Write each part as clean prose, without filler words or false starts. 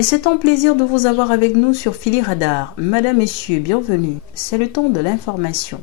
Et c'est un plaisir de vous avoir avec nous sur Philly Radar. Madame, Messieurs, bienvenue. C'est le temps de l'information.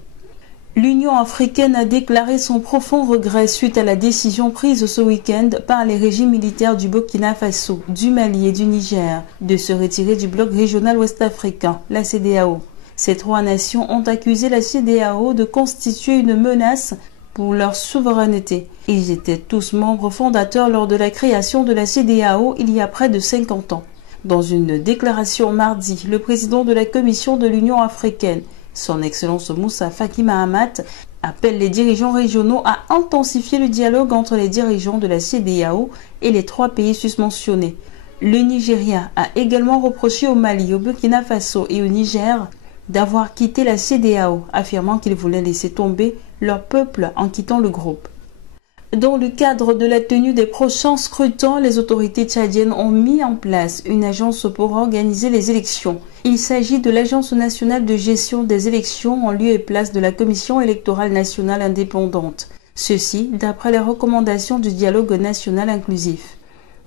L'Union africaine a déclaré son profond regret suite à la décision prise ce week-end par les régimes militaires du Burkina Faso, du Mali et du Niger de se retirer du bloc régional ouest-africain, la CEDEAO. Ces trois nations ont accusé la CEDEAO de constituer une menace pour leur souveraineté. Ils étaient tous membres fondateurs lors de la création de la CEDEAO il y a près de 50 ans. Dans une déclaration mardi, le président de la Commission de l'Union africaine, son Excellence Moussa Faki Mahamat, appelle les dirigeants régionaux à intensifier le dialogue entre les dirigeants de la CEDEAO et les trois pays susmentionnés. Le Nigeria a également reproché au Mali, au Burkina Faso et au Niger d'avoir quitté la CEDEAO, affirmant qu'ils voulaient laisser tomber leur peuple en quittant le groupe. Dans le cadre de la tenue des prochains scrutins, les autorités tchadiennes ont mis en place une agence pour organiser les élections. Il s'agit de l'Agence nationale de gestion des élections en lieu et place de la Commission électorale nationale indépendante. Ceci d'après les recommandations du dialogue national inclusif.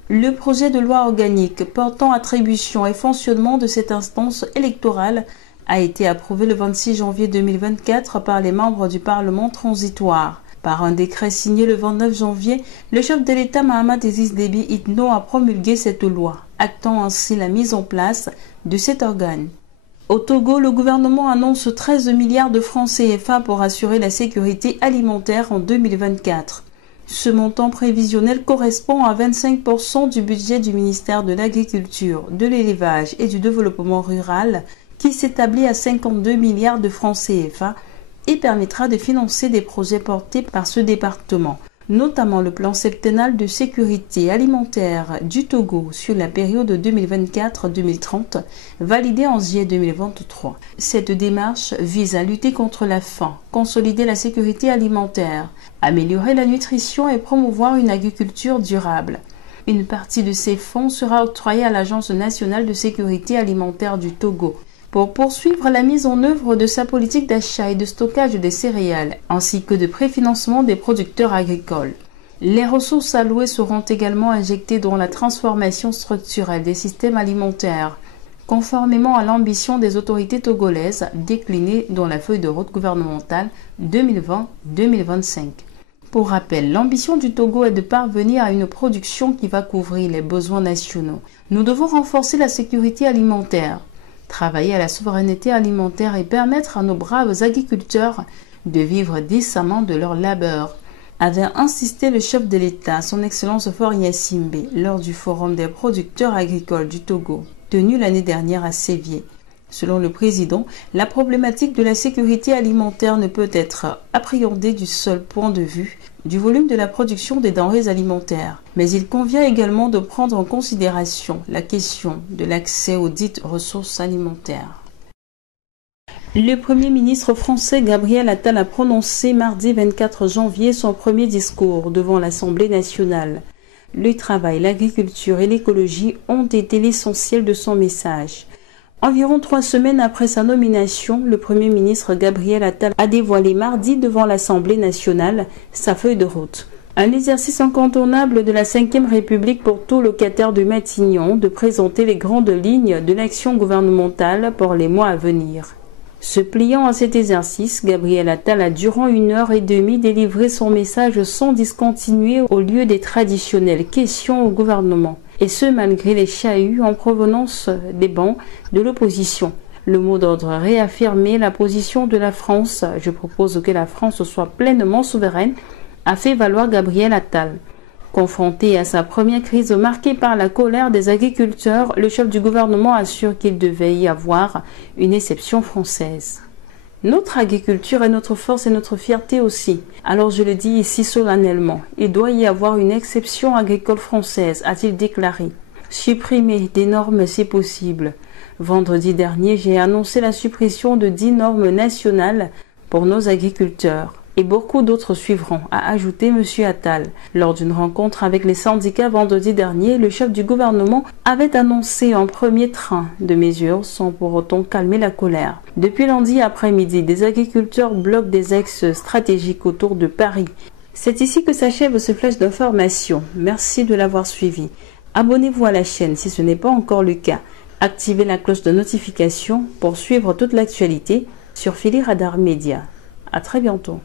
Le projet de loi organique portant attribution et fonctionnement de cette instance électorale a été approuvé le 26 janvier 2024 par les membres du Parlement transitoire. Par un décret signé le 29 janvier, le chef de l'État Mahamat Idriss Déby Itno a promulgué cette loi, actant ainsi la mise en place de cet organe. Au Togo, le gouvernement annonce 13 milliards de francs CFA pour assurer la sécurité alimentaire en 2024. Ce montant prévisionnel correspond à 25% du budget du ministère de l'Agriculture, de l'Élevage et du Développement rural, qui s'établit à 52 milliards de francs CFA et permettra de financer des projets portés par ce département, notamment le plan septennal de sécurité alimentaire du Togo sur la période 2024-2030, validé en juillet 2023. Cette démarche vise à lutter contre la faim, consolider la sécurité alimentaire, améliorer la nutrition et promouvoir une agriculture durable. Une partie de ces fonds sera octroyée à l'Agence nationale de sécurité alimentaire du Togo, pour poursuivre la mise en œuvre de sa politique d'achat et de stockage des céréales, ainsi que de préfinancement des producteurs agricoles. Les ressources allouées seront également injectées dans la transformation structurelle des systèmes alimentaires, conformément à l'ambition des autorités togolaises déclinée dans la feuille de route gouvernementale 2020-2025. Pour rappel, l'ambition du Togo est de parvenir à une production qui va couvrir les besoins nationaux. Nous devons renforcer la sécurité alimentaire, travailler à la souveraineté alimentaire et permettre à nos braves agriculteurs de vivre décemment de leur labeur, avait insisté le chef de l'État, son Excellence Faure Gnassingbé, lors du Forum des producteurs agricoles du Togo, tenu l'année dernière à Séville. Selon le président, la problématique de la sécurité alimentaire ne peut être appréhendée du seul point de vue du volume de la production des denrées alimentaires, mais il convient également de prendre en considération la question de l'accès aux dites ressources alimentaires. Le Premier ministre français Gabriel Attal a prononcé mardi 24 janvier son premier discours devant l'Assemblée nationale. Le travail, l'agriculture et l'écologie ont été l'essentiel de son message. Environ 3 semaines après sa nomination, le Premier ministre Gabriel Attal a dévoilé mardi devant l'Assemblée nationale sa feuille de route. Un exercice incontournable de la Ve République pour tout locataire de Matignon de présenter les grandes lignes de l'action gouvernementale pour les mois à venir. Se pliant à cet exercice, Gabriel Attal a durant 1h30 délivré son message sans discontinuer au lieu des traditionnelles questions au gouvernement. Et ce malgré les chahuts en provenance des bancs de l'opposition. Le mot d'ordre réaffirmer la position de la France, je propose que la France soit pleinement souveraine, a fait valoir Gabriel Attal. Confronté à sa première crise marquée par la colère des agriculteurs, le chef du gouvernement assure qu'il devait y avoir une exception française. Notre agriculture est notre force et notre fierté aussi. Alors je le dis ici solennellement, il doit y avoir une exception agricole française, a-t-il déclaré. Supprimer des normes si possible. Vendredi dernier, j'ai annoncé la suppression de 10 normes nationales pour nos agriculteurs. Et beaucoup d'autres suivront, a ajouté M. Attal. Lors d'une rencontre avec les syndicats vendredi dernier, le chef du gouvernement avait annoncé un premier train de mesures sans pour autant calmer la colère. Depuis lundi après-midi, des agriculteurs bloquent des axes stratégiques autour de Paris. C'est ici que s'achève ce flash d'information. Merci de l'avoir suivi. Abonnez-vous à la chaîne si ce n'est pas encore le cas. Activez la cloche de notification pour suivre toute l'actualité sur Phili Radar Média. À très bientôt.